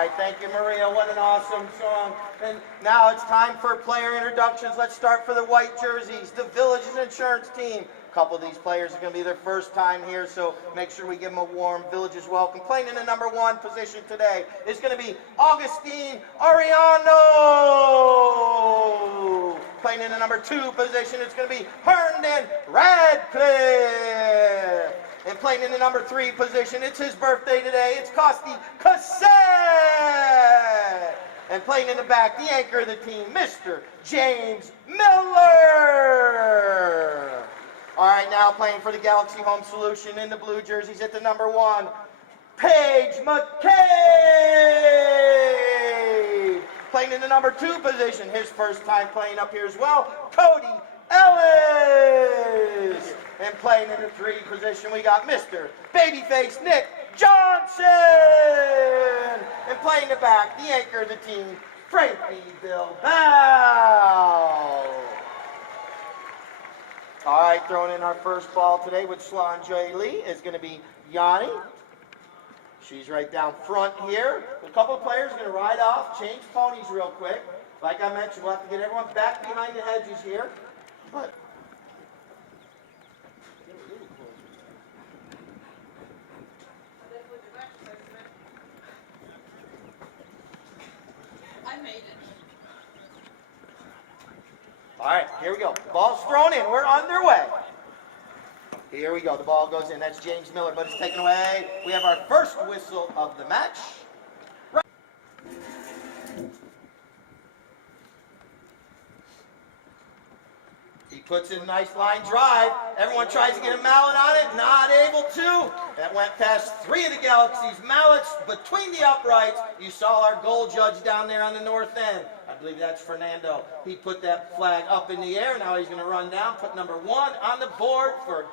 right, thank you, Maria. What an awesome song. And now it's time for player introductions. Let's start for the white jerseys, the Villages Insurance team. A couple of these players are going to be their first time here, so make sure we give them a warm Villages welcome. Playing in the number 1 position today is going to be Augustine Ariano. Playing in the number 2 position, it's going to be Herndon Radcliffe. And playing in the number 3 position, it's his birthday today, it's Costi Cassette. And playing in the back, the anchor of the team, Mr. James Miller. All right, now playing for the Galaxy Home Solution in the blue jerseys at the number 1, Paige McCabe. Playing in the number 2 position, his first time playing up here as well, Cody Ellis. And playing in the 3 position, we got Mr. Babyface Nick Johnson. And playing the back, the anchor of the team, Frankie Bilbao. All right, throwing in our first ball today with Slanjoy Lee is going to be Yanni. She's right down front here. A couple of players are going to ride off, change ponies real quick. Like I mentioned, we'll have to get everyone back behind the hedges here. But I made it. all right, here we go. The ball's thrown in. We're underway. Here we go. The ball goes in. That's James Miller, but it's taken away. We have our first whistle of the match. Right. He puts in a nice line drive. Everyone tries to get a mallet on it. Not able to. That went past 3 of the Galaxy's mallets between the uprights. You saw our goal judge down there on the north end. I believe that's Fernando. He put that flag up in the air. Now he's going to run down, put number 1 on the board for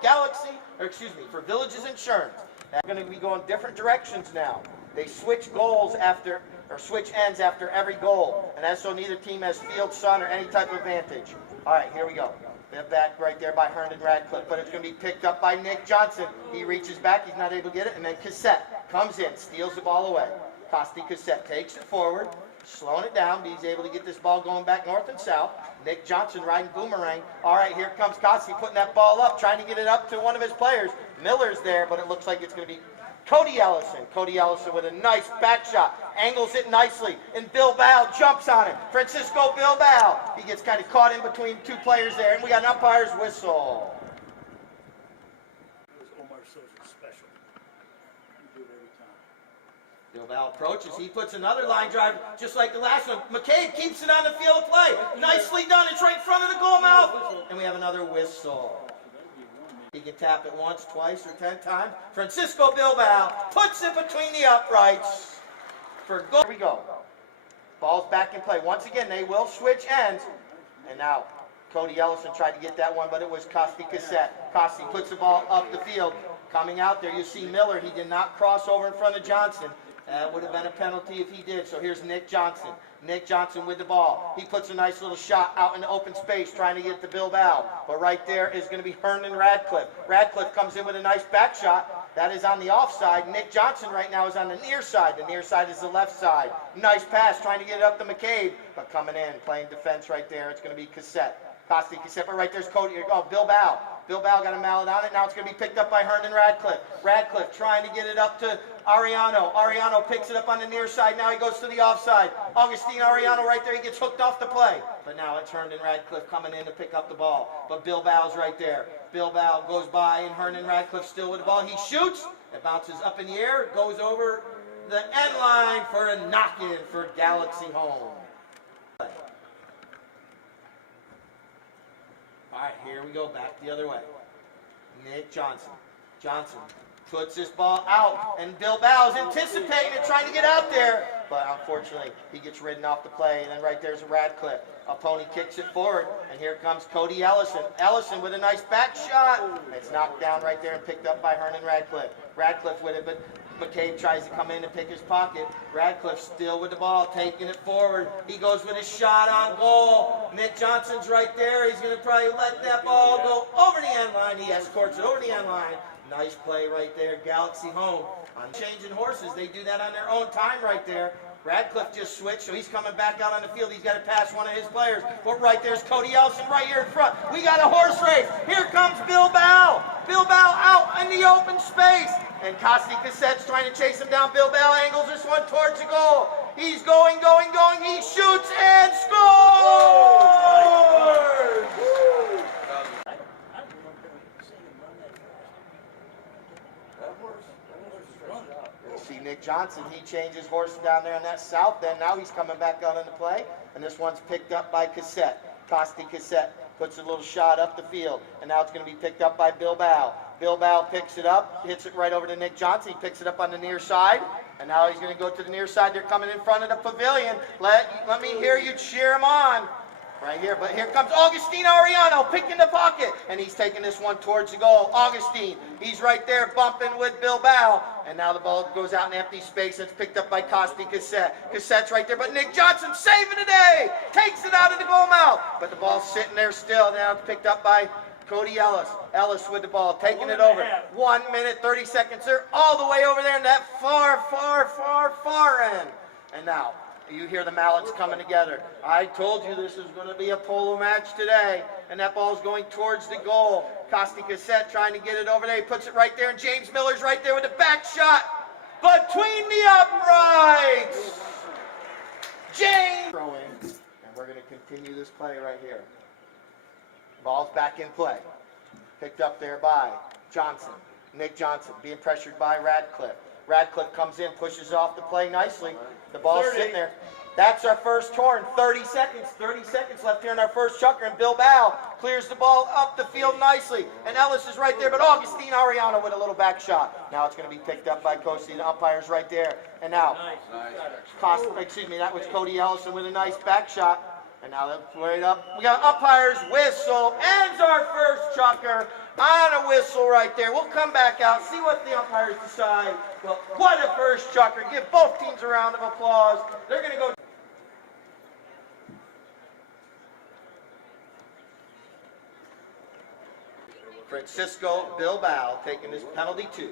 for Villages Insurance. They're going to be going different directions now. They switch goals after, or switch ends after every goal. And that's so neither team has field, sun, or any type of advantage. All right, here we go. They're back right there by Herndon Radcliffe, but it's going to be picked up by Nick Johnson. He reaches back, he's not able to get it, and then Cassette comes in, steals the ball away. Costi Cassette takes it forward, slowing it down, but he's able to get this ball going back north and south. Nick Johnson riding boomerang. All right, here comes Costi putting that ball up, trying to get it up to one of his players. Miller's there, but it looks like it's going to be Cody Ellison. Cody Ellison with a nice back shot, angles it nicely, and Bilbao jumps on it. Francisco Bilbao. He gets kind of caught in between 2 players there, and we got an umpire's whistle. Special. You do it every time. Bilbao approaches. He puts another line drive just like the last one. McCabe keeps it on the field of play. Nicely done. It's right in front of the goal mouth. And we have another whistle. He can tap it once, twice, or 10 times. Francisco Bilbao puts it between the uprights for goal. Here we go. Ball's back in play. Once again, they will switch ends. And now Cody Ellison tried to get that one, but it was Costi Cassette. Costi puts the ball up the field. Coming out there, you see Miller. He did not cross over in front of Johnson. That would have been a penalty if he did. So here's Nick Johnson. Nick Johnson with the ball. He puts a nice little shot out in the open space trying to get to Bilbao. But right there is going to be Herndon Radcliffe. Radcliffe comes in with a nice back shot. That is on the offside. Nick Johnson right now is on the near side. The near side is the left side. Nice pass trying to get it up to McCabe. But coming in, playing defense right there, it's going to be Cassette. Costi Cassette, but right there's Cody. Oh, Bilbao. Bilbao got a mallet on it. Now it's going to be picked up by Herndon Radcliffe. Radcliffe trying to get it up to Ariano. Ariano picks it up on the near side. Now he goes to the offside. Augustine Ariano right there. He gets hooked off the play. But now it's Herndon Radcliffe coming in to pick up the ball. But Bilbao's right there. Bilbao goes by and Herndon Radcliffe still with the ball. He shoots. It bounces up in the air. Goes over the end line for a knock-in for Galaxy Home. All right, here we go, back the other way. Nick Johnson. Johnson puts this ball out, and Bilbao's anticipating it, trying to get out there. But unfortunately, he gets ridden off the play, and then right there's Radcliffe. A pony kicks it forward, and here comes Cody Ellison. Ellison with a nice back shot. It's knocked down right there and picked up by Herndon Radcliffe. Radcliffe with it, but McCabe tries to come in and pick his pocket. Radcliffe still with the ball, taking it forward. He goes with his shot on goal. Nick Johnson's right there. He's going to probably let that ball go over the end line. He escorts it over the end line. Nice play right there. Galaxy Home. On changing horses, they do that on their own time right there. Radcliffe just switched, so he's coming back out on the field. He's got to pass one of his players. But right there's Cody Ellison right here in front. We got a horse race. Here comes Bilbao. Bilbao out in the open space. And Costi Cassette's trying to chase him down. Bilbao angles this one towards the goal. He's going. He shoots and scores! See Nick Johnson, he changes horse down there on that south end. Now he's coming back out into play, and this one's picked up by Cassette. Costi Cassette puts a little shot up the field, and now it's going to be picked up by Bilbao. Bilbao picks it up, hits it right over to Nick Johnson. He picks it up on the near side, and now he's going to go to the near side. They're coming in front of the pavilion. Let me hear you cheer him on. Right here, but here comes Augustine Ariano picking the pocket, and he's taking this one towards the goal. Augustine, he's right there bumping with Bilbao, and now the ball goes out in empty space, and it's picked up by Costi Cassette. Cassette's right there, but Nick Johnson saving the day, takes it out of the goal mouth, but the ball's sitting there still. Now it's picked up by Cody Ellis. Ellis with the ball, taking it over. 1 minute, 30 seconds. They're all the way over there in that far end. And now, you hear the mallets coming together. I told you this is going to be a polo match today. And that ball's going towards the goal. Costi Cassette trying to get it over there. He puts it right there, and James Miller's right there with a back shot. Between the uprights! James! Throw in. And we're going to continue this play right here. Ball's back in play. Picked up there by Johnson. Nick Johnson being pressured by Radcliffe. Radcliffe comes in, pushes off the play nicely. The ball's sitting there. That's our first turn. 30 seconds. 30 seconds left here in our first chucker. And Bilbao clears the ball up the field nicely. And Ellis is right there, but Augustine Ariano with a little back shot. Now it's going to be picked up by Costi. The umpire's right there. And now, that was Cody Ellison with a nice back shot. And now that's right up. We got umpire's whistle. Ends our first chucker on a whistle right there. We'll come back out, see what the umpires decide. Well, what a first chucker. Give both teams a round of applause. They're going to go. Francisco Bilbao taking this penalty two.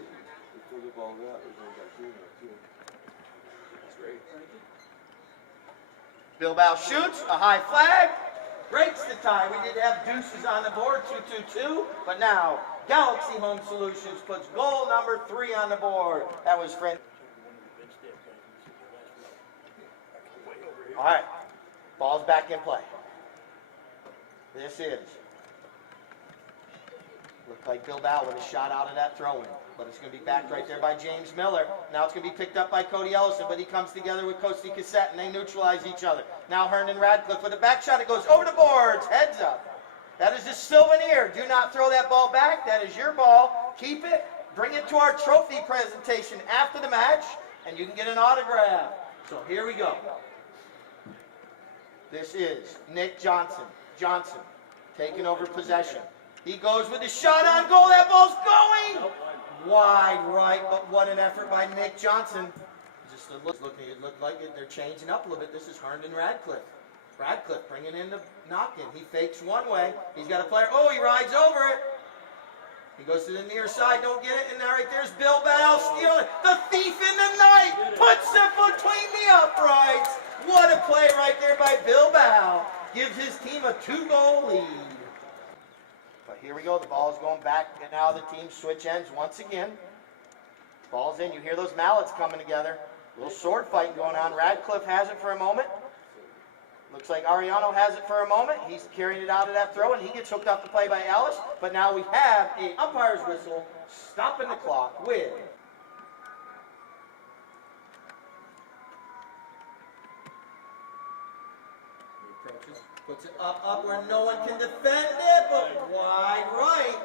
Bilbao shoots, a high flag, breaks the tie. We did have deuces on the board, 2-2-2, but now Galaxy Home Solutions puts goal number 3 on the board. That was Fred. All right, ball's back in play. This is. Looked like Bilbao with a shot out of that throw-in, but it's going to be backed right there by James Miller. Now it's going to be picked up by Cody Ellison, but he comes together with Costi Cassette, and they neutralize each other. Now Hernan Radcliffe with a back shot. It goes over the boards. Heads up. That is a souvenir. Do not throw that ball back. That is your ball. Keep it. Bring it to our trophy presentation after the match, and you can get an autograph. So here we go. This is Nick Johnson. Johnson taking over possession. He goes with a shot on goal. That ball's going wide right, but what an effort by Nick Johnson. Just it looked like they're changing up a little bit. This is Herndon Radcliffe. Radcliffe bringing in the knock-in. He fakes one way. He's got a player. Oh, he rides over it. He goes to the near side. Don't get it. And now right there's Bilbao stealing. The thief in the night puts it between the uprights. What a play right there by Bilbao. Gives his team a 2-goal lead. But here we go. The ball is going back, and now the team switch ends once again. Ball's in. You hear those mallets coming together. A little sword fighting going on. Radcliffe has it for a moment. Looks like Ariano has it for a moment. He's carrying it out of that throw, and he gets hooked off the play by Ellis. But now we have an umpire's whistle stopping the clock with approaches. Puts it up where no one can defend it, but wide right.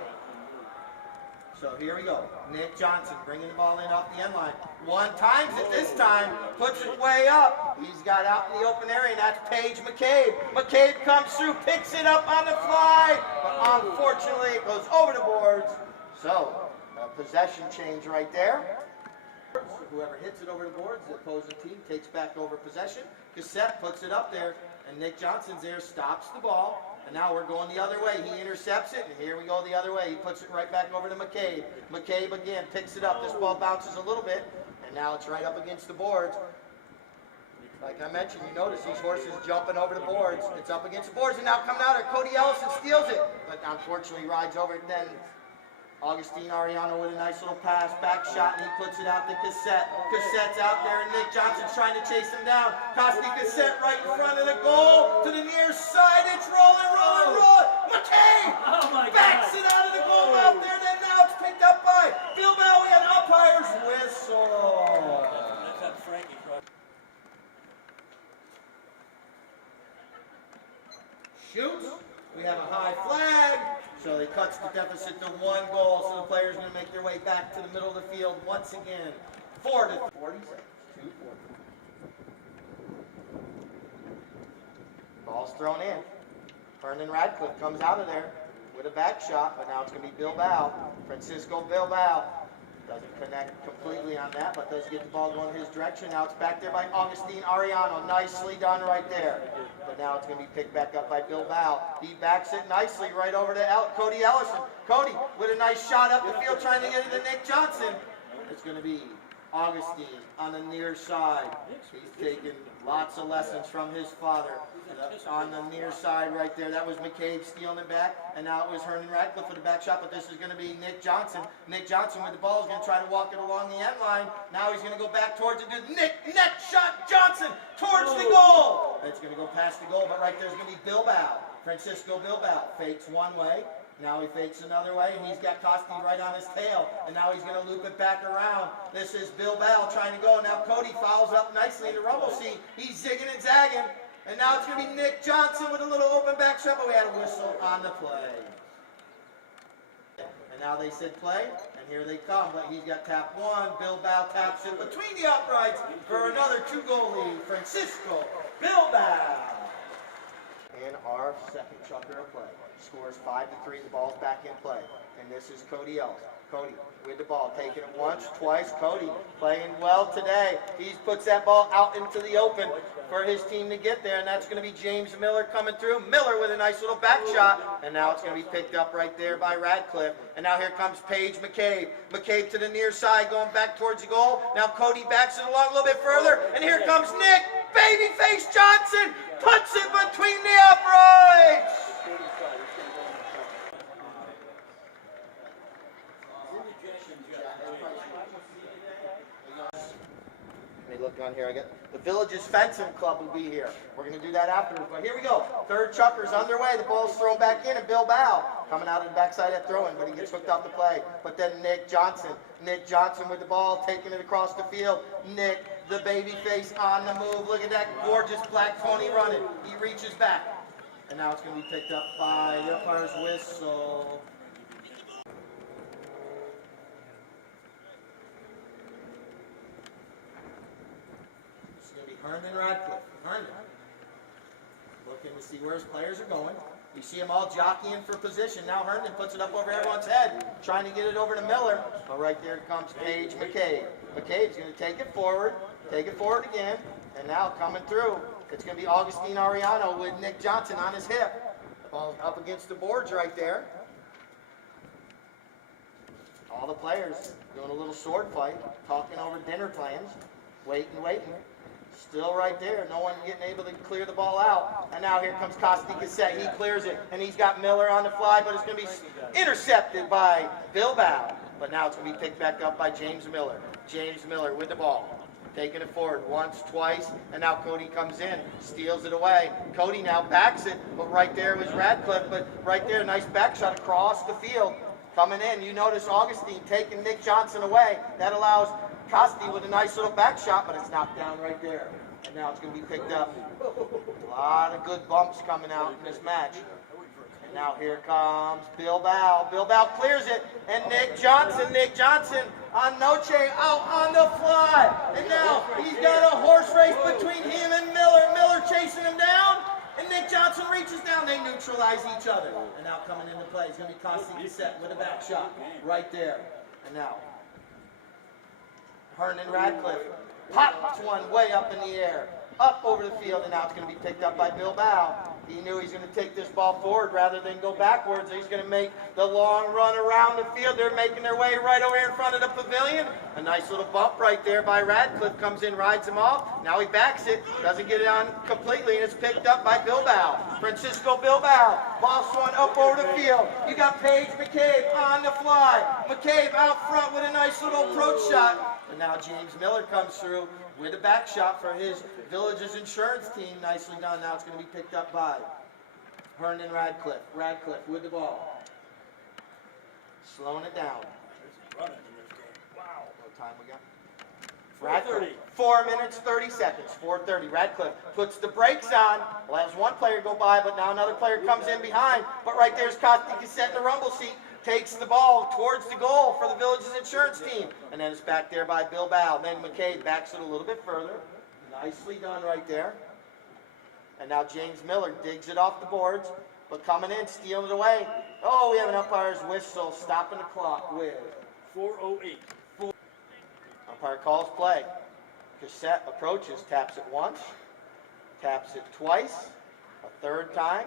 So here we go. Nick Johnson bringing the ball in off the end line. One times it this time, puts it way up. He's got out in the open area, and that's Paige McCabe. McCabe comes through, picks it up on the fly, but unfortunately it goes over the boards. So, a possession change right there. Whoever hits it over the boards, the opposing team takes back over possession. Cassette puts it up there, and Nick Johnson's there, stops the ball. And now we're going the other way. He intercepts it, and here we go the other way. He puts it right back over to McCabe. McCabe again picks it up. This ball bounces a little bit, and now it's right up against the boards. Like I mentioned, you notice these horses jumping over the boards. It's up against the boards, and now coming out, Cody Ellison steals it, but unfortunately rides over it. Then Augustine Ariano with a nice little pass, back shot, and he puts it out to Cassette. Cassette's out there, and Nick Johnson's trying to chase him down. Costi Cassette right in front of the goal to the near side. It's rolling, rolling, rolling. McCabe backs it out of the goal out there. Then now it's picked up by Bill Bell. We had umpire's whistle. Shoots. We have a high flag. So they cuts the deficit to 1 goal. So the players are going to make their way back to the middle of the field once again. 4-40 seconds. 2-40. Ball's thrown in. Vernon Radcliffe comes out of there with a back shot, but now it's going to be Bilbao. Francisco Bilbao doesn't connect completely on that, but does get the ball going his direction. Now it's back there by Augustine Ariano. Nicely done right there. But now it's going to be picked back up by Bilbao. He backs it nicely right over to Cody Ellison. Cody with a nice shot up the field trying to get it to Nick Johnson. It's going to be Augustine on the near side. He's taken lots of lessons from his father. On the near side right there, that was McCabe stealing it back, and now it was Hernan Radcliffe with the back shot, but this is going to be Nick Johnson. Nick Johnson with the ball is going to try to walk it along the end line. Now he's going to go back towards it. Net shot Johnson towards the goal. It's going to go past the goal, but right there's going to be Bilbao. Francisco Bilbao fakes one way. Now he fakes another way, and he's got Costi right on his tail. And now he's going to loop it back around. This is Bilbao trying to go. Now Cody fouls up nicely in the rumble seat. He's zigging and zagging. And now it's going to be Nick Johnson with a little open back shot, but we had a whistle on the play. And now they said play, and here they come. But he's got tap 1. Bilbao taps it between the uprights for another 2-goal lead. Francisco Bilbao. And our second chucker of play. Scores 5-3. The ball's back in play. And this is Cody Ellison. Cody with the ball, taking it once, twice. Cody playing well today. He puts that ball out into the open for his team to get there, and that's going to be James Miller coming through. Miller with a nice little back shot, and now it's going to be picked up right there by Radcliffe. And now here comes Paige McCabe. McCabe to the near side, going back towards the goal. Now Cody backs it along a little bit further, and here comes Nick Babyface Johnson, puts it between the uprights. Let me look on here. I got the Villages Fencing Club will be here. We're going to do that afterwards. But here we go. Third chucker's underway. The ball's thrown back in, and Bilbao coming out of the backside at throwing, but he gets hooked off the play. But then Nick Johnson with the ball, taking it across the field. Nick, the baby face on the move. Look at that gorgeous black pony running. He reaches back. And now it's going to be picked up by the umpire's whistle. Hernan Radcliffe. Hernan. Looking to see where his players are going. You see them all jockeying for position. Now Hernan puts it up over everyone's head, trying to get it over to Miller. But right there comes Paige McCabe. McCabe's going to take it forward again, and now coming through, it's going to be Augustine Ariano with Nick Johnson on his hip. Ball up against the boards right there. All the players doing a little sword fight, talking over dinner plans, waiting. Still right there. No one getting able to clear the ball out. And now here comes Costi Cassette. He clears it, and he's got Miller on the fly, but it's going to be intercepted by Bilbao. But now it's going to be picked back up by James Miller. James Miller with the ball. Taking it forward once, twice, and now Cody comes in, steals it away. Cody now backs it, but right there was Radcliffe. But right there, nice back shot across the field. Coming in, you notice Augustine taking Nick Johnson away. That allows Costi with a nice little back shot, but it's knocked down right there. And now it's going to be picked up. A lot of good bumps coming out in this match. And now here comes Bilbao. Bilbao clears it, and Nick Johnson on Noche out on the fly. And now he's got a horse race between him and Miller. Miller chasing him down, and Nick Johnson reaches down. They neutralize each other. And now coming into play is going to be Costi Cassette with a back shot right there. And now Hernan Radcliffe pops one way up in the air, up over the field, and now it's going to be picked up by Bilbao. He knew he's going to take this ball forward rather than go backwards. He's going to make the long run around the field. They're making their way right over here in front of the pavilion. A nice little bump right there by Radcliffe. Comes in, rides them off. Now he backs it. Doesn't get it on completely, and it's picked up by Bilbao. Francisco Bilbao. Ball swung up over the field. You got Paige McCabe on the fly. McCabe out front with a nice little approach shot. And now James Miller comes through with a back shot for his Village's insurance team. Nicely done. Now it's going to be picked up by Herndon Radcliffe. Radcliffe with the ball. Slowing it down. Running in this game. Wow. What time we got? Radcliffe. 4 minutes, 30 seconds. 4:30. Radcliffe puts the brakes on. Well, has one player go by, but now another player comes in behind. But right there's Costi Cassette in the rumble seat. Takes the ball towards the goal for the Village's insurance team. And then it's back there by Bilbao. Then McCabe backs it a little bit further. Nicely done right there. And now James Miller digs it off the boards, but coming in, stealing it away. Oh, we have an umpire's whistle, stopping the clock with 4:08. Umpire calls play. Cassette approaches, taps it once, taps it twice, a third time.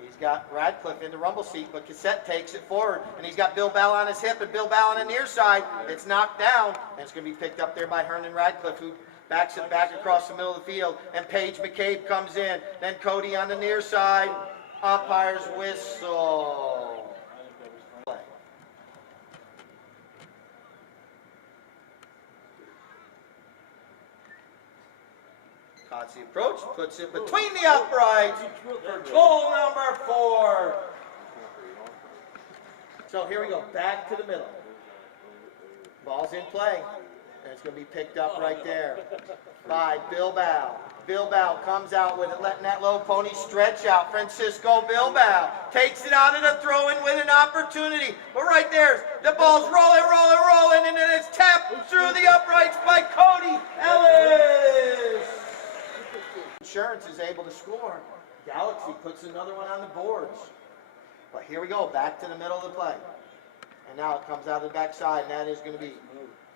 He's got Radcliffe in the rumble seat, but Cassette takes it forward, and he's got Bilbao on his hip and Bilbao on the near side. It's knocked down, and it's going to be picked up there by Herndon Radcliffe, who backs it back across the middle of the field, and Paige McCabe comes in. Then Cody on the near side. Umpire's whistle. Play. Cotsy approach, puts it between the uprights for goal number 4. So here we go, back to the middle. Ball's in play, and it's going to be picked up right there by Bilbao. Bilbao comes out with it, letting that low pony stretch out. Francisco Bilbao takes it out of the throw-in with an opportunity. But right there, the ball's rolling, and then it's tapped through the uprights by Cody Ellis. Insurance is able to score. Galaxy puts another one on the boards. But here we go, back to the middle of the play. And now it comes out of the backside, and that is going to be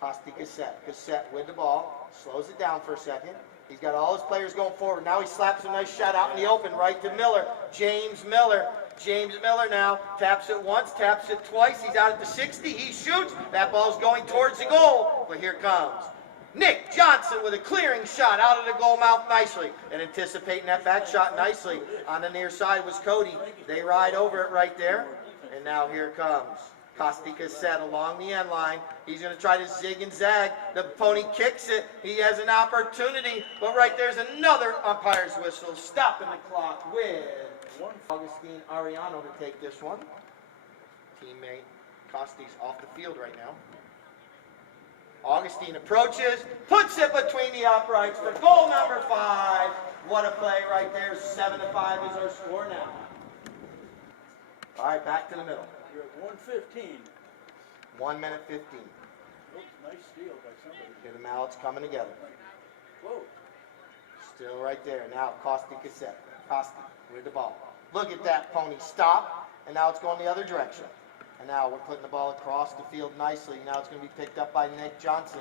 Costi Cassette. Cassette with the ball, slows it down for a second. He's got all his players going forward. Now he slaps a nice shot out in the open right to Miller. James Miller. James Miller now taps it once, taps it twice. He's out at the 60. He shoots. That ball's going towards the goal. But here comes Nick Johnson with a clearing shot out of the goal mouth nicely. And anticipating that back shot nicely on the near side was Cody. They ride over it right there. And now here comes Costi Cassette along the end line. He's going to try to zig and zag. The pony kicks it. He has an opportunity. But right there's another umpire's whistle, stopping the clock with Augustine Ariano to take this one. Teammate Costi's off the field right now. Augustine approaches, puts it between the uprights for goal number 5. What a play right there. 7-5 is our score now. All right, back to the middle. You're at 1:15. 1 minute 15. Oops, nice steal by somebody. Here the mallets coming together. Whoa. Still right there. Now Costi Cassette. Costi with the ball. Look at that pony stop, and now it's going the other direction. And now we're putting the ball across the field nicely. Now it's going to be picked up by Nick Johnson.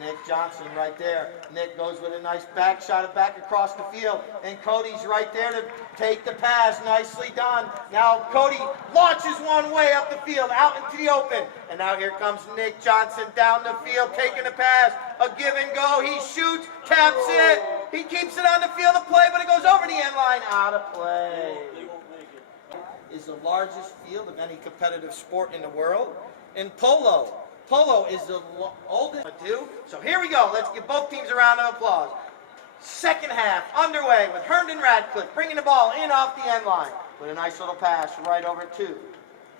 Nick Johnson right there. Nick goes with a nice back shot back across the field. And Cody's right there to take the pass. Nicely done. Now Cody launches one way up the field, out into the open. And now here comes Nick Johnson down the field, taking a pass. A give and go. He shoots, taps it. He keeps it on the field of play, but it goes over the end line. Out of play. They won't make it. Is the largest field of any competitive sport in the world. In Polo. Polo is the oldest. So here we go. Let's give both teams a round of applause. Second half underway with Herndon Radcliffe bringing the ball in off the end line with a nice little pass right over to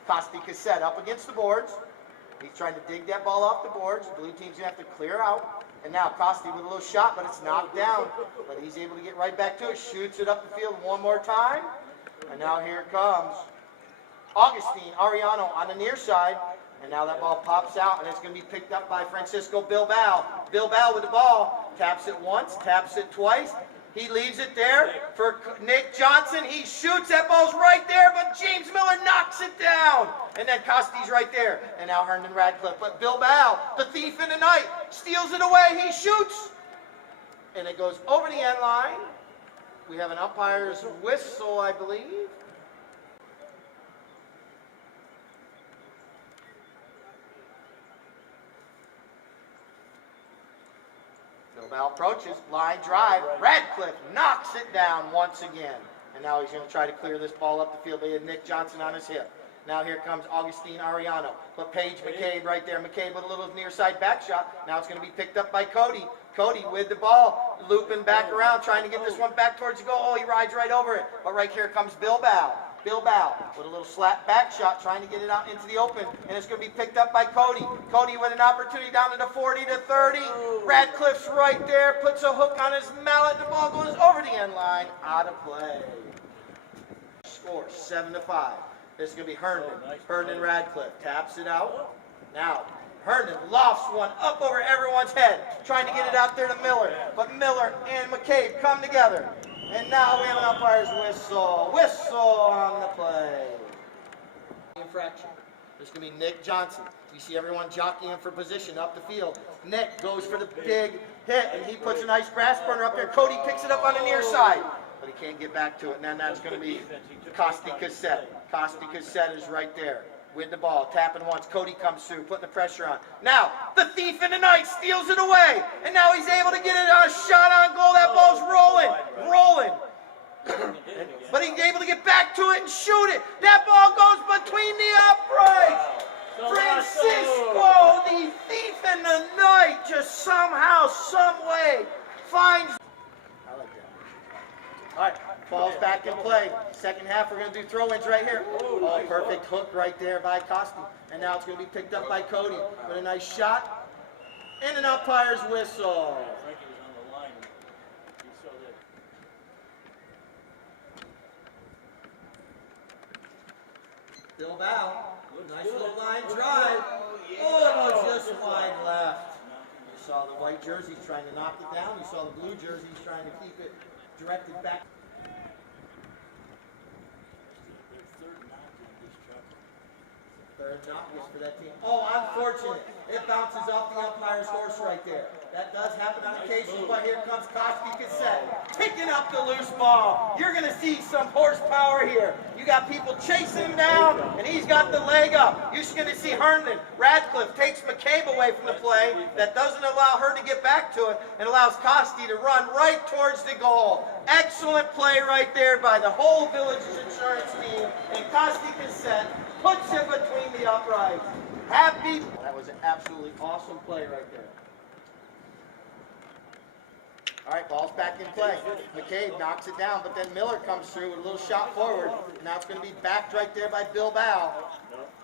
Costi Cassette up against the boards. He's trying to dig that ball off the boards. Blue team's going to have to clear out. And now Costi with a little shot, but it's knocked down. But he's able to get right back to it. Shoots it up the field one more time. And now here comes Augustine Ariano on the near side. And now that ball pops out, and it's going to be picked up by Francisco Bilbao. Bilbao with the ball. Taps it once, taps it twice. He leaves it there for Nick Johnson. He shoots. That ball's right there, but James Miller knocks it down. And then Costi's right there. And now Herndon Radcliffe. But Bilbao, the thief in the night, steals it away. He shoots. And it goes over the end line. We have an umpire's whistle, I believe. Bilbao approaches, line drive. Radcliffe knocks it down once again. And now he's going to try to clear this ball up the field. He had Nick Johnson on his hip. Now here comes Augustine Ariano. But Paige McCabe right there. McCabe with a little near side back shot. Now it's going to be picked up by Cody. Cody with the ball, looping back around, trying to get this one back towards the goal. Oh, he rides right over it. But right here comes Bilbao. Bilbao with a little slap back shot, trying to get it out into the open. And it's going to be picked up by Cody. Cody with an opportunity down to the 40 to 30. Radcliffe's right there, puts a hook on his mallet. The ball goes over the end line, out of play. Score 7-5. This is going to be Herndon. Herndon Radcliffe taps it out. Now, Herndon lofts one up over everyone's head, trying to get it out there to Miller. But Miller and McCabe come together. And now we have an umpire's whistle. Whistle on the play. Infraction. This is going to be Nick Johnson. You see everyone jockeying for position up the field. Nick goes for the big hit, and he puts a nice brass burner up there. Cody picks it up on the near side, but he can't get back to it. And then that's going to be Costi Cassette. Costi Cassette is right there with the ball, tapping once. Cody comes through, putting the pressure on. Now, the thief in the night steals it away, and now he's able to get it on a shot on goal. That ball's rolling. But he's able to get back to it and shoot it. That ball goes between the uprights. Francisco, the thief in the night, just somehow, some way finds. I like that. All right, falls back in play. Second half, we're going to do throw-ins right here. Oh, perfect hook right there by Costi. And now it's going to be picked up by Cody with a nice shot and an umpire's whistle. Bilbao, nice little line drive. Oh, it was just wide left. You saw the white jerseys trying to knock it down. You saw the blue jerseys trying to keep it directed back. Third knock is for that team. Oh, unfortunate. It bounces off the umpire's horse right there. That does happen on occasion, but here comes Costi Cassette picking up the loose ball. You're going to see some horsepower here. You got people chasing him down, and he's got the leg up. You're going to see Herndon. Radcliffe takes McCabe away from the play. That doesn't allow her to get back to it, and allows Costi to run right towards the goal. Excellent play right there by the whole Village's insurance team, and Costi Cassette puts it between the uprights. Happy. That was an absolutely awesome play right there. All right, ball's back in play. McCabe knocks it down, but then Miller comes through with a little shot forward. Now it's going to be backed right there by Bilbao.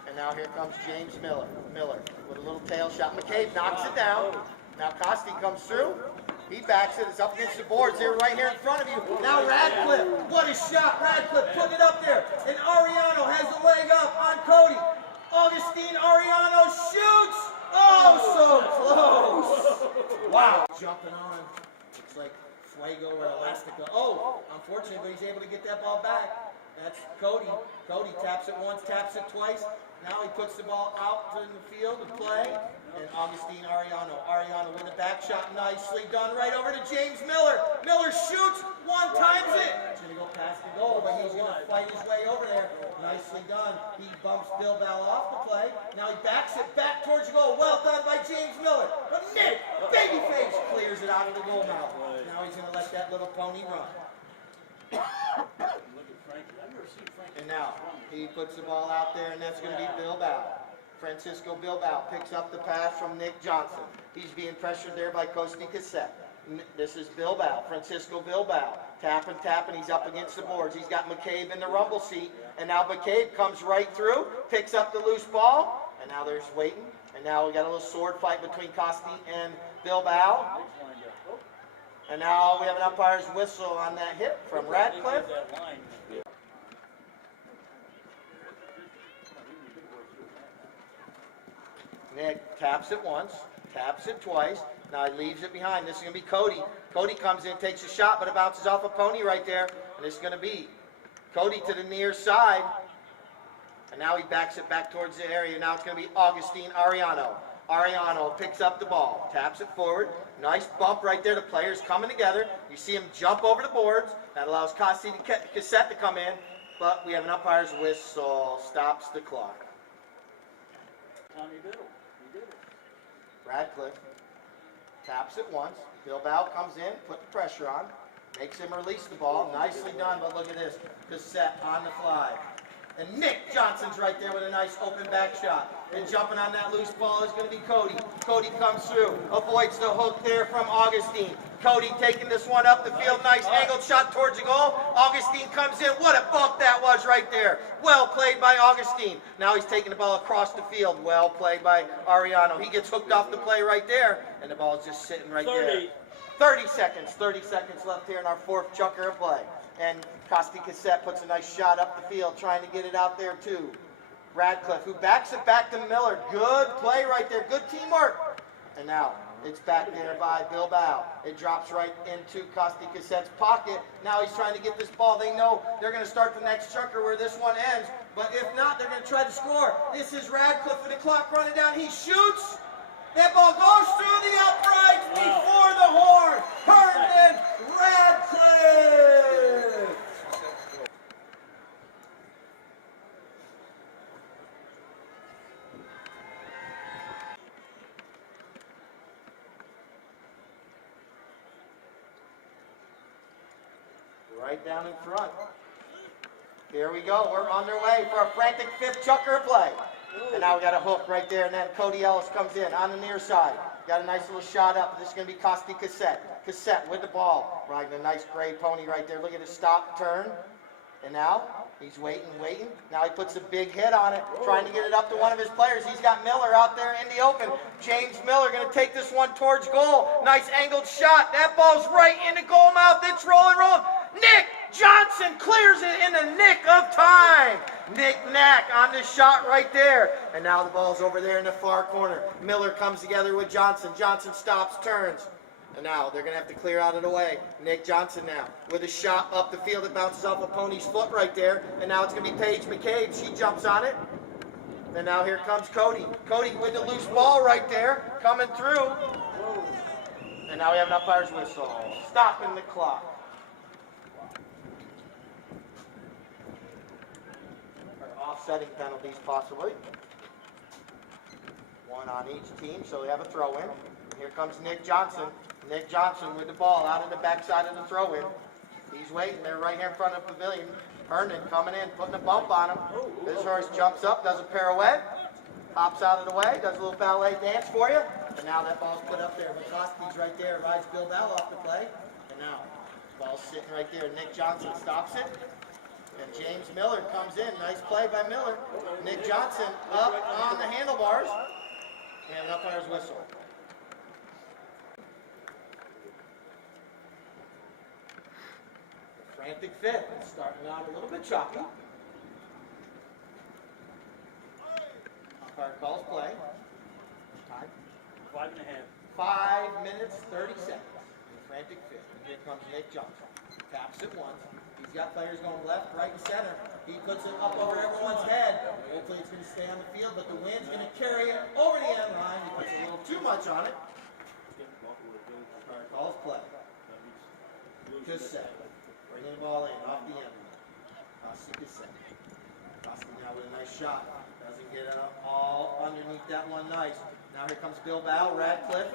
And now here comes James Miller. Miller with a little tail shot. McCabe knocks it down. Now Costi comes through. He backs it. It's up against the boards. They're right here in front of you. Now Radcliffe. What a shot. Radcliffe putting it up there. And Ariano has a leg up on Cody. Augustine Ariano shoots. Oh, so close. Wow. Jumping on. Looks like Fuego or Elastica. Oh, unfortunately, but he's able to get that ball back. That's Cody. Cody taps it once, taps it twice. Now he puts the ball out in the field to play. And Augustine Ariano. Ariano with a back shot. Nicely done right over to James Miller. Miller shoots. One times it. He's going to go past the goal, but he's going to fight his way over there. Nicely done. He bumps Bilbao off the play. Now he backs it back towards the goal. Well done by James Miller. But Nick, babyface, clears it out of the goal mouth. Now he's going to let that little pony run. And now he puts the ball out there, and that's going to be Bilbao. Francisco Bilbao picks up the pass from Nick Johnson. He's being pressured there by Costi Cassette. This is Bilbao, Francisco Bilbao. Tapping, he's up against the boards. He's got McCabe in the rumble seat, and now McCabe comes right through, picks up the loose ball, and now there's waiting. And now we got a little sword fight between Costi and Bilbao. And now we have an umpire's whistle on that hit from Radcliffe. Nick taps it once, taps it twice. Now he leaves it behind. This is going to be Cody. Cody comes in, takes a shot, but it bounces off a pony right there. And this is going to be Cody to the near side. And now he backs it back towards the area. Now it's going to be Augustine Ariano. Ariano picks up the ball, taps it forward. Nice bump right there. The players coming together. You see him jump over the boards. That allows Costi Cassette to come in. But we have an umpire's whistle. Stops the clock. Tommy Biddle. He did it. Radcliffe taps it once. Bilbao comes in, put the pressure on. Makes him release the ball. Nicely done, but look at this. Cassette on the fly. And Nick Johnson's right there with a nice open back shot. And jumping on that loose ball is going to be Cody. Cody comes through, avoids the hook there from Augustine. Cody taking this one up the field, nice angled shot towards the goal. Augustine comes in, what a bump that was right there. Well played by Augustine. Now he's taking the ball across the field. Well played by Ariano. He gets hooked off the play right there, and the ball is just sitting right there. 30 seconds left here in our fourth chunker of play. And Costi Cassette puts a nice shot up the field, trying to get it out there too. Radcliffe, who backs it back to Miller. Good play right there, good teamwork. And now it's back there by Bilbao. It drops right into Costi Cassette's pocket. Now he's trying to get this ball. They know they're going to start the next chunker where this one ends. But if not, they're going to try to score. This is Radcliffe with the clock running down. He shoots. That ball goes through the uprights before the horn. Herndon Radcliffe. Right down in front. Here we go. We're underway for a frantic fifth chucker play. And now we got a hook right there, and then Cody Ellis comes in on the near side. Got a nice little shot up. This is going to be Costi Cassette. Cassette with the ball. Riding a nice gray pony right there. Look at his stop, turn. And now he's waiting. Now he puts a big hit on it, trying to get it up to one of his players. He's got Miller out there in the open. James Miller going to take this one towards goal. Nice angled shot. That ball's right in the goal mouth. It's rolling. Nick Johnson clears it in the nick of time. Nick Knack on the shot right there. And now the ball's over there in the far corner. Miller comes together with Johnson. Johnson stops, turns. And now they're going to have to clear out of the way. Nick Johnson now with a shot up the field that bounces off a pony's foot right there. And now it's going to be Paige McCabe. She jumps on it. And now here comes Cody. Cody with the loose ball right there coming through. And now we have an umpire's whistle. Stopping the clock. Offsetting penalties possibly. One on each team, so they have a throw-in. Here comes Nick Johnson. Nick Johnson with the ball out of the backside of the throw-in. He's waiting there right here in front of the pavilion. Herndon coming in, putting a bump on him. This horse jumps up, does a pirouette, hops out of the way, does a little ballet dance for you. And now that ball's put up there. McCoskey's right there, rides Bilbao off the play. And now, ball's sitting right there. Nick Johnson stops it. And James Miller comes in. Nice play by Miller. Nick Johnson up on the handlebars. And an umpire's whistle. Frantic fifth. Starting out a little bit choppy. Umpire calls play. Time. 5.5. 5 minutes, 30 seconds. Frantic fifth. And here comes Nick Johnson. Taps it once. He's got players going left, right, and center. He puts it up over everyone's head. Hopefully it's going to stay on the field, but the wind's going to carry it over the end line. He puts a little too much on it. Umpire calls play. Cassette. Bringing the ball in off the end. Costi Cassette. Costi now with a nice shot. Doesn't get it all underneath that one nice. Now here comes Bilbao, Radcliffe.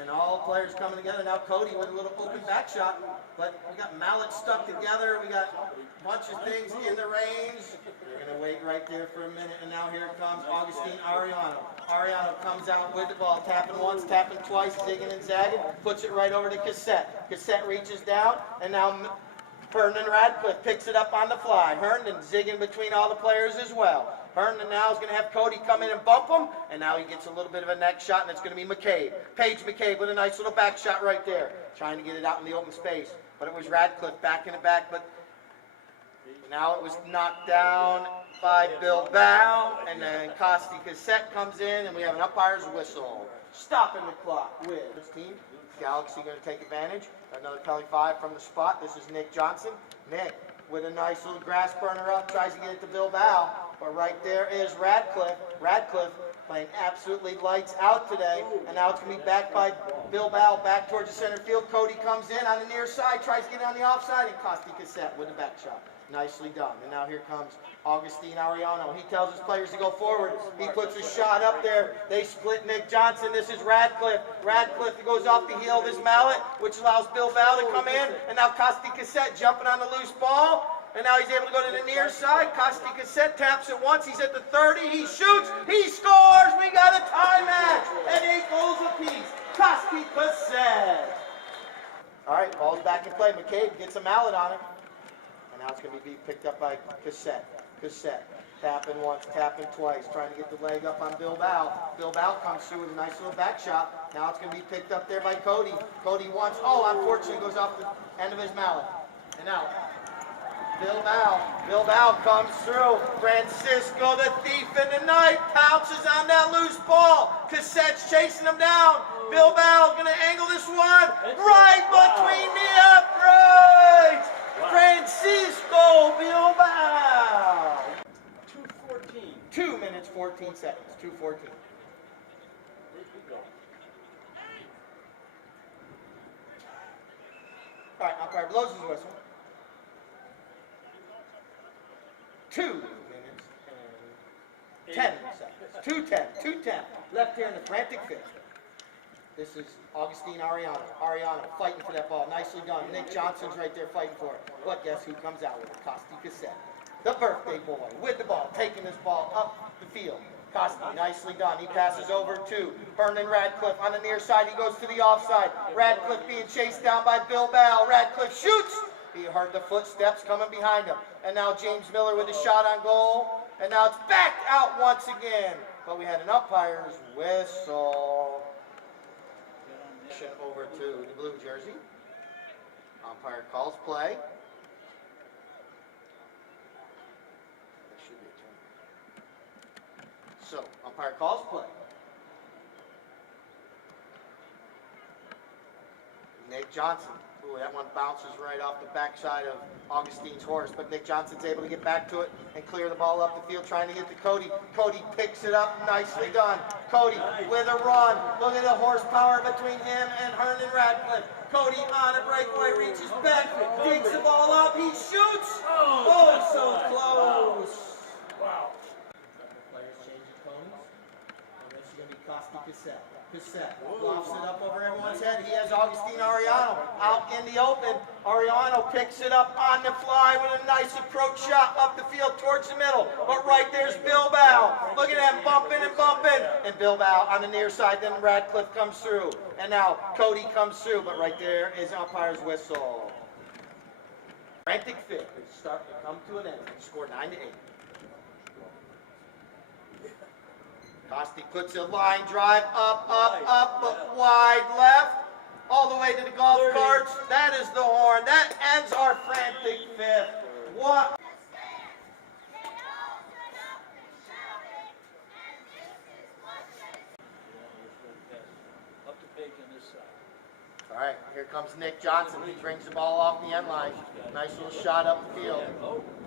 And all players coming together. Now Cody with a little open back shot. But we got mallets stuck together. We got a bunch of things in the range. We're going to wait right there for a minute. And now here comes Augustine Ariano. Ariano comes out with the ball. Tapping once, tapping twice, zigging and zagging. Puts it right over to Cassette. Cassette reaches down. And now Herndon Radcliffe picks it up on the fly. Herndon zigging between all the players as well. Herndon now is going to have Cody come in and bump him, and now he gets a little bit of a neck shot, and it's going to be McCabe. Paige McCabe with a nice little back shot right there, trying to get it out in the open space. But it was Radcliffe back in the back, but now it was knocked down by Bilbao, and then Costi Cassette comes in, and we have an umpire's whistle. Stopping the clock with this team. Galaxy going to take advantage. Another penalty 5 from the spot. This is Nick Johnson. Nick with a nice little grass burner up, tries to get it to Bilbao. But right there is Radcliffe. Radcliffe playing absolutely lights out today. And now it's going to be back by Bilbao, back towards the center field. Cody comes in on the near side, tries to get on the offside, and Costi Cassette with the back shot. Nicely done. And now here comes Augustine Ariano. He tells his players to go forward. He puts a shot up there. They split Nick Johnson. This is Radcliffe. Radcliffe goes off the heel of his mallet, which allows Bilbao to come in. And now Costi Cassette jumping on the loose ball. And now he's able to go to the near side. Costi Cassette taps it once. He's at the 30. He shoots. He scores. We got a tie match. And 8 goals apiece. Costi Cassette. All right, ball's back in play. McCabe gets a mallet on it. And now it's going to be picked up by Cassette. Cassette. Tapping once, tapping twice. Trying to get the leg up on Bilbao. Bilbao comes through with a nice little back shot. Now it's going to be picked up there by Cody. Cody once. Oh, unfortunately goes off the end of his mallet. And now Bilbao comes through. Francisco, the thief in the night, pounces on that loose ball. Cassette's chasing him down. Bilbao gonna angle this one right between the uprights. Francisco Bilbao. 2:14. 2 minutes, 14 seconds. 2:14. All right, umpire blows his whistle. 2 minutes and 10 seconds. 2:10. Left here in the frantic fifth. This is Augustine Ariano. Ariano fighting for that ball. Nicely done. Nick Johnson's right there fighting for it. But guess who comes out with it? Costi Cassette. The birthday boy with the ball. Taking this ball up the field. Costi, nicely done. He passes over to Vernon Radcliffe on the near side. He goes to the offside. Radcliffe being chased down by Bilbao. Radcliffe shoots. He heard the footsteps coming behind him. And now James Miller with a shot on goal. And now it's back out once again. But we had an umpire's whistle. Over to the blue jersey. Umpire calls play. That should be a turn. So, umpire calls play. Nick Johnson. Ooh, that one bounces right off the backside of Augustine's horse, but Nick Johnson's able to get back to it and clear the ball up the field, trying to get to Cody. Cody picks it up, nicely done. Cody with a run. Look at the horsepower between him and Hernan Radcliffe. Cody on a breakaway, reaches back, digs the ball up, he shoots. Oh, so close. Wow. Players changing ponies. And this is going to be Costi Cassette. Cassette lofts it up over everyone's head. He has Augustine Ariano out in the open. Ariano picks it up on the fly with a nice approach shot up the field towards the middle. But right there's Bilbao. Look at him bumping and bumping. And Bilbao on the near side. Then Radcliffe comes through. And now Cody comes through. But right there is umpire's whistle. Frantic fifth is starting to come to an end. Score 9-8. Costi puts a line drive up, but wide left, all the way to the golf carts. That is the horn. That ends our frantic fifth. What? Up the page on this side. All right, here comes Nick Johnson. He brings the ball off the end line. Nice little shot up the field.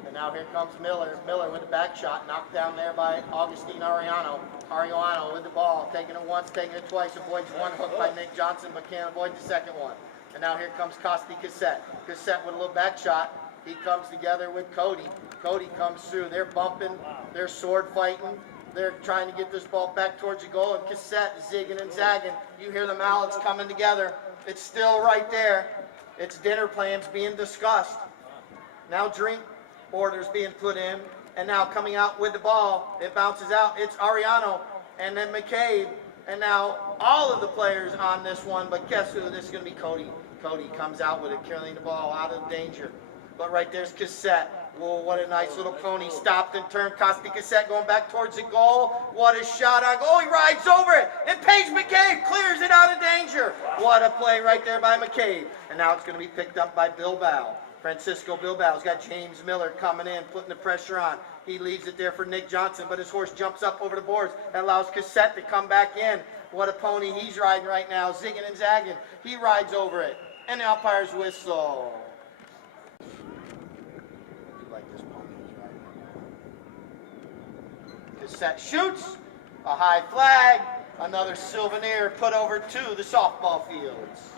And now here comes Miller. Miller with the back shot, knocked down there by Augustine Ariano. Ariano with the ball, taking it once, taking it twice, avoids one hook by Nick Johnson, but can't avoid the second one. And now here comes Costi Cassette. Cassette with a little back shot. He comes together with Cody. Cody comes through. They're bumping. They're sword fighting. They're trying to get this ball back towards the goal. And Cassette zigging and zagging. You hear the mallets coming together. It's still right there. It's dinner plans being discussed. Now drink orders being put in. And now coming out with the ball, it bounces out. It's Ariano and then McCabe. And now all of the players on this one, but guess who? This is going to be Cody. Cody comes out with it, carrying the ball out of danger. But right there's Cassette. Whoa, what a nice little pony. Stopped and turned. Costi Cassette going back towards the goal. What a shot on goal. He rides over it. And Paige McCabe clears it out of danger. What a play right there by McCabe. And now it's going to be picked up by Bilbao. Francisco Bilbao's got James Miller coming in, putting the pressure on. He leaves it there for Nick Johnson, but his horse jumps up over the boards. That allows Cassette to come back in. What a pony he's riding right now, zigging and zagging. He rides over it. And the umpire's whistle. I do like this pony he's riding. Cassette shoots. A high flag, another souvenir put over to the softball fields.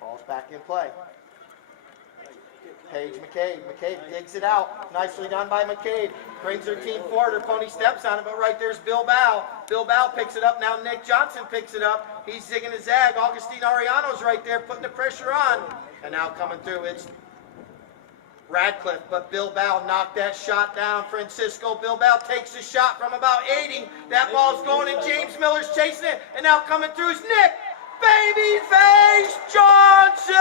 Ball's back in play. Paige McCabe. McCabe digs it out. Nicely done by McCabe. Brings her team forward. Her pony steps on it, but right there's Bill Bow. Bill Bow picks it up. Now Nick Johnson picks it up. He's zigging a zag. Augustine Ariano's right there putting the pressure on. And now coming through, it's Radcliffe, but Bill Bow knocked that shot down. Francisco Bill Bow takes a shot from about 80. That ball's going and James Miller's chasing it. And now coming through is Nick Babyface Johnson!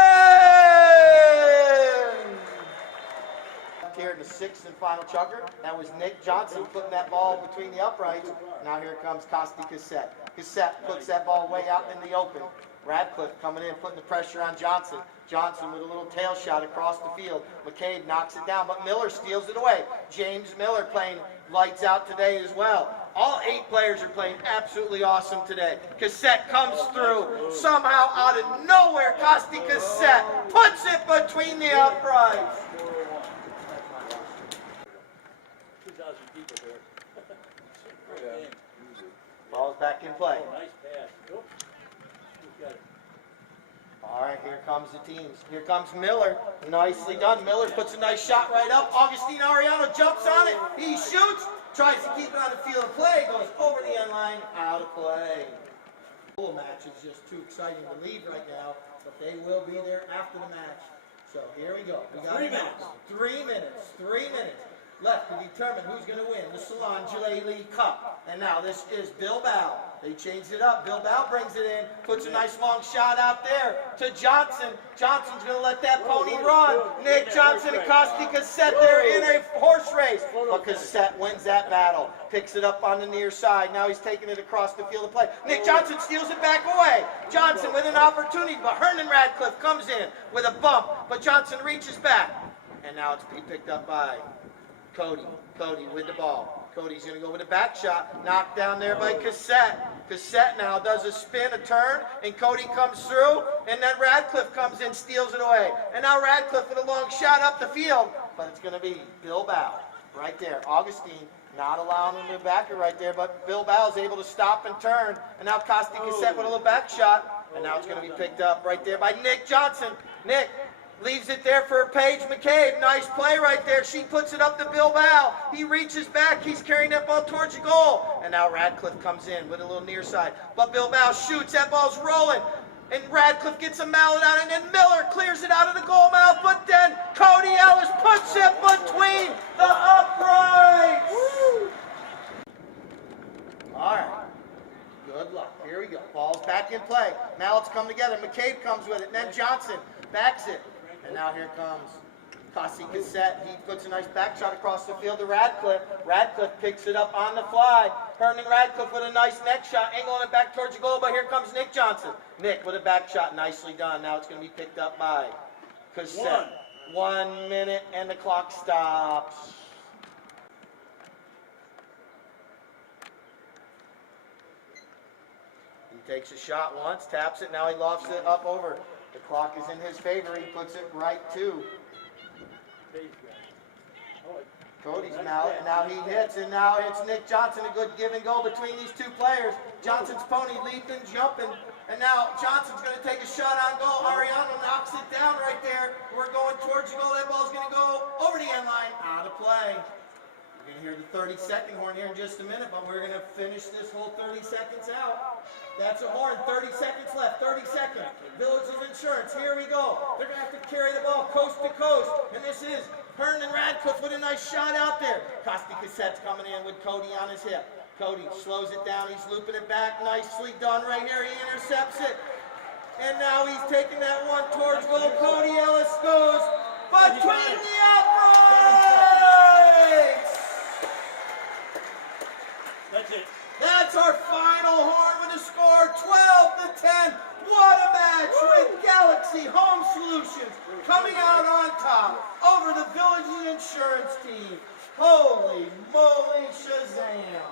Here in the sixth and final chucker. That was Nick Johnson putting that ball between the uprights. Now here comes Costi Cassette. Cassette puts that ball way out in the open. Radcliffe coming in, putting the pressure on Johnson. Johnson with a little tail shot across the field. McCabe knocks it down, but Miller steals it away. James Miller playing lights out today as well. All 8 players are playing absolutely awesome today. Cassette comes through. Somehow out of nowhere, Costi Cassette puts it between the uprights. 2,000 people there. Ball's back in play. Nice pass. Oops. Who's got it? All right, here comes the teams. Here comes Miller. Nicely done. Miller puts a nice shot right up. Augustine Ariano jumps on it. He shoots. Tries to keep it on the field of play. Goes over the end line. Out of play. The Polo match is just too exciting to leave right now, but they will be there after the match. So here we go. We got 3 minutes. 3 minutes. 3 minutes left to determine who's going to win the Salon Gillet League Cup. And now this is Bill Bow. They changed it up. Bill Bow brings it in, puts a nice long shot out there to Johnson. Johnson's going to let that pony run. Nick Johnson and Costi Cassette, they're in a horse race. But Cassette wins that battle. Picks it up on the near side. Now he's taking it across the field of play. Nick Johnson steals it back away. Johnson with an opportunity, but Hernan Radcliffe comes in with a bump. But Johnson reaches back. And now it's being picked up by Cody. Cody with the ball. Cody's going to go with a back shot. Knocked down there by Cassette. Cassette now does a spin, a turn, and Cody comes through, and then Radcliffe comes in, steals it away. And now Radcliffe with a long shot up the field, but it's going to be Bill Bow right there. Augustine not allowing him to back it right there, but Bill Bow is able to stop and turn. And now Costi Cassette with a little back shot, and now it's going to be picked up right there by Nick Johnson. Nick leaves it there for Paige McCabe. Nice play right there. She puts it up to Bill Bow. He reaches back. He's carrying that ball towards the goal. And now Radcliffe comes in with a little near side. But Bill Bow shoots. That ball's rolling. And Radcliffe gets a mallet on it. And then Miller clears it out of the goal mouth. But then Cody Ellis puts it between the uprights. Woo! All right. Good luck. Here we go. Ball's back in play. Mallets come together. McCabe comes with it. And then Johnson backs it. And now here comes Costi Cassette. He puts a nice back shot across the field to Radcliffe. Radcliffe picks it up on the fly. Hernan Radcliffe with a nice neck shot, angling it back towards the goal, but here comes Nick Johnson. Nick with a back shot, nicely done. Now it's going to be picked up by Cassette. 1 minute and the clock stops. He takes a shot once, taps it, now he lofts it up over. The clock is in his favor. He puts it right to Cody's mallet, and now he hits, and now it's Nick Johnson. A good give and go between these 2 players. Johnson's pony leaping, jumping, and now Johnson's going to take a shot on goal. Ariano knocks it down right there. We're going towards the goal. That ball's going to go over the end line, out of play. We're going to hear the 30-second horn here in just a minute, but we're going to finish this whole 30 seconds out. That's a horn. 30 seconds left. 30 seconds. Village of Insurance. Here we go. They're going to have to carry the ball coast to coast. And this is Hernan Radcliffe with a nice shot out there. Costi Cassette's coming in with Cody on his hip. Cody slows it down. He's looping it back. Nicely done right here. He intercepts it. And now he's taking that one towards goal. Cody Ellis goes between the uprights. That's it. That's our final horn with a score 12-10. What a match with Galaxy Home Solutions coming out on top over the Village Insurance team. Holy moly, Shazam.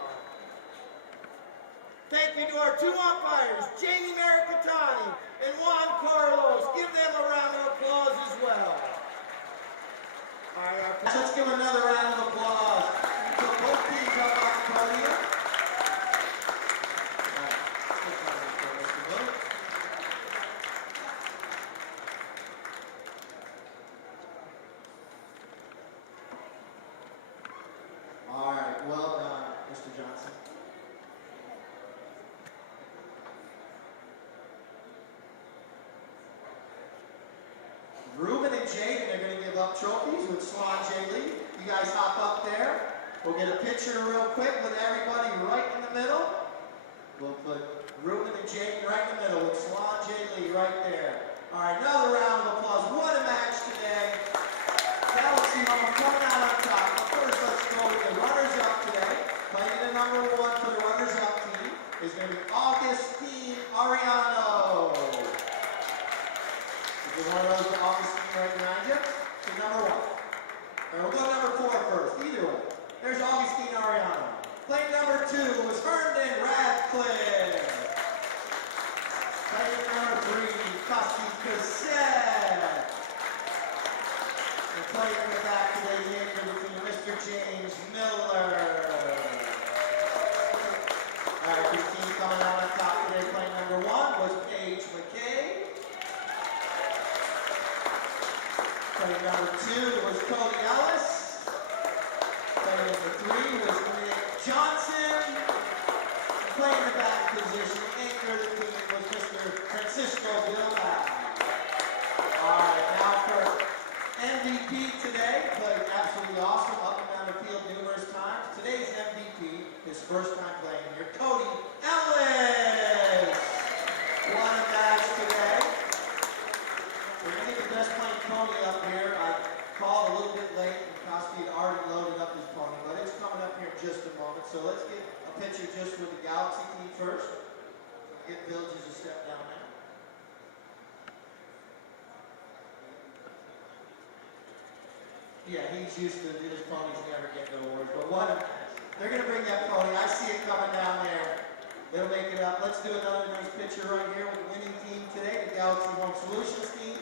Thank you to our 2 umpires, Jamie Mericatani and Juan Carlos. Give them a round of applause as well. All right, let's give another round of applause to both teams up on the podium. Club trophies with Swan J. Lee. You guys hop up there. We'll get a picture real quick with everybody right in the middle. We'll put Ruben and Jake right in the middle with Swan J. Lee right there. All right, another round of applause. What a match today. Galaxy Home coming out on top. But first, let's go with the runners-up today. Playing the number one for the runners-up team is going to be Augustine Ariano. Is there one of those Augustine right behind you? So number one. All right, we'll go number 4 first. Either way. There's Augustine Ariano. Playing number 2 was Herndon Radcliffe. Playing number 3, Costi Cassette. And playing in the back today, the anchor between Mr. James Miller. All right, this team coming out on top today, playing number 1 was Paige McKay. Playing number 2 was Cody Ellis. Playing number 3 was Nick Johnson. Playing the back position, anchor of the team was Mr. Francisco Bilbao. All right, now for MVP today, played absolutely awesome, up and down the field numerous times. Today's MVP, his first time playing here, Cody Ellis. What a match today. We're going to get the best playing pony up here. I called a little bit late, and Costi had already loaded up his pony, but it's coming up here in just a moment. So let's get a picture just with the Galaxy team first. Get Bill just a step down there. Yeah, he's used to his ponies never get no awards, but what a match. They're going to bring that pony. I see it coming down there. They'll make it up. Let's do another nice picture right here with the winning team today, the Galaxy Home Solutions team.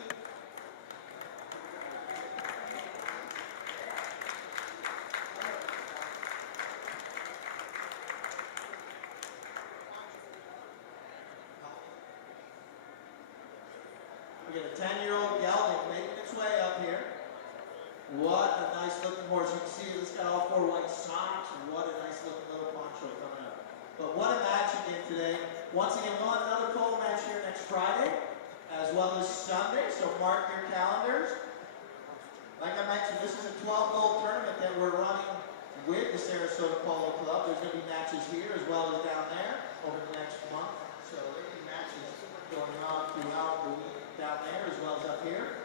We get a 10-year-old gelding making its way up here. What a nice looking horse. You can see it's got all 4 white socks, and what a nice looking little poncho coming up. But what a match again today. Once again, we'll have another pole match here next Friday, as well as Sunday, so mark your calendars. Like I mentioned, this is a 12-goal tournament that we're running with the Sarasota Polo Club. There's going to be matches here as well as down there over the next month. So there'll be matches going on throughout the week down there as well as up here.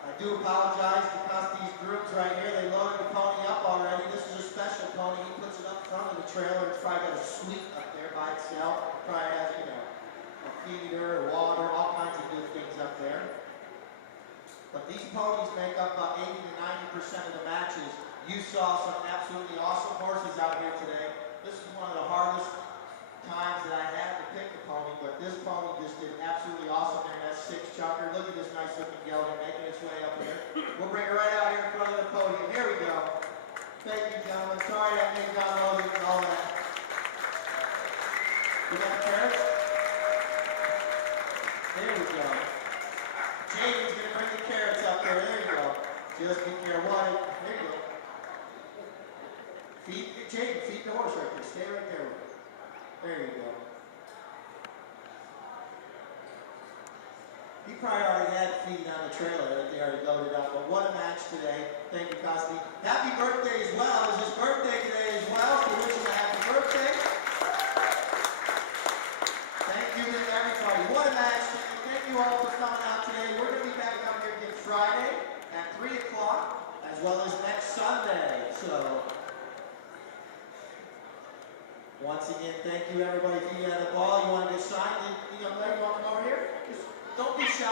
I do apologize because these grooms right here, they loaded the pony up already. This is a special pony. He puts it up front of the trailer. It's probably got a suite up there by itself. Probably has, you know, a feeder, water, all kinds of good things up there. But these ponies make up about 80 to 90% of the matches. You saw some absolutely awesome horses out here today. This is one of the hardest times that I had to pick the pony, but this pony just did absolutely awesome there in that 6-chunker. Look at this nice looking gelding making its way up here. We'll bring her right out here in front of the podium. Here we go. Thank you, gentlemen. Sorry I made John Logan and all that. We got the carrots? There we go. Jamie's going to bring the carrots up there. There you go. Just be careful. There you go. Jamie, feed the horse right there. Stay right there with it. There you go. He probably already had feeding on the trailer that they already loaded up, but what a match today. Thank you, Costi. Happy birthday as well. It's his birthday today as well, so wish him a happy birthday. Thank you to everybody. What a match today. Thank you all for coming out today. We're going to be back up here again Friday at 3 o'clock, as well as next Sunday. So, once again, thank you everybody. If you had a ball, you want to get signed, you want to come over here? Just don't be shy.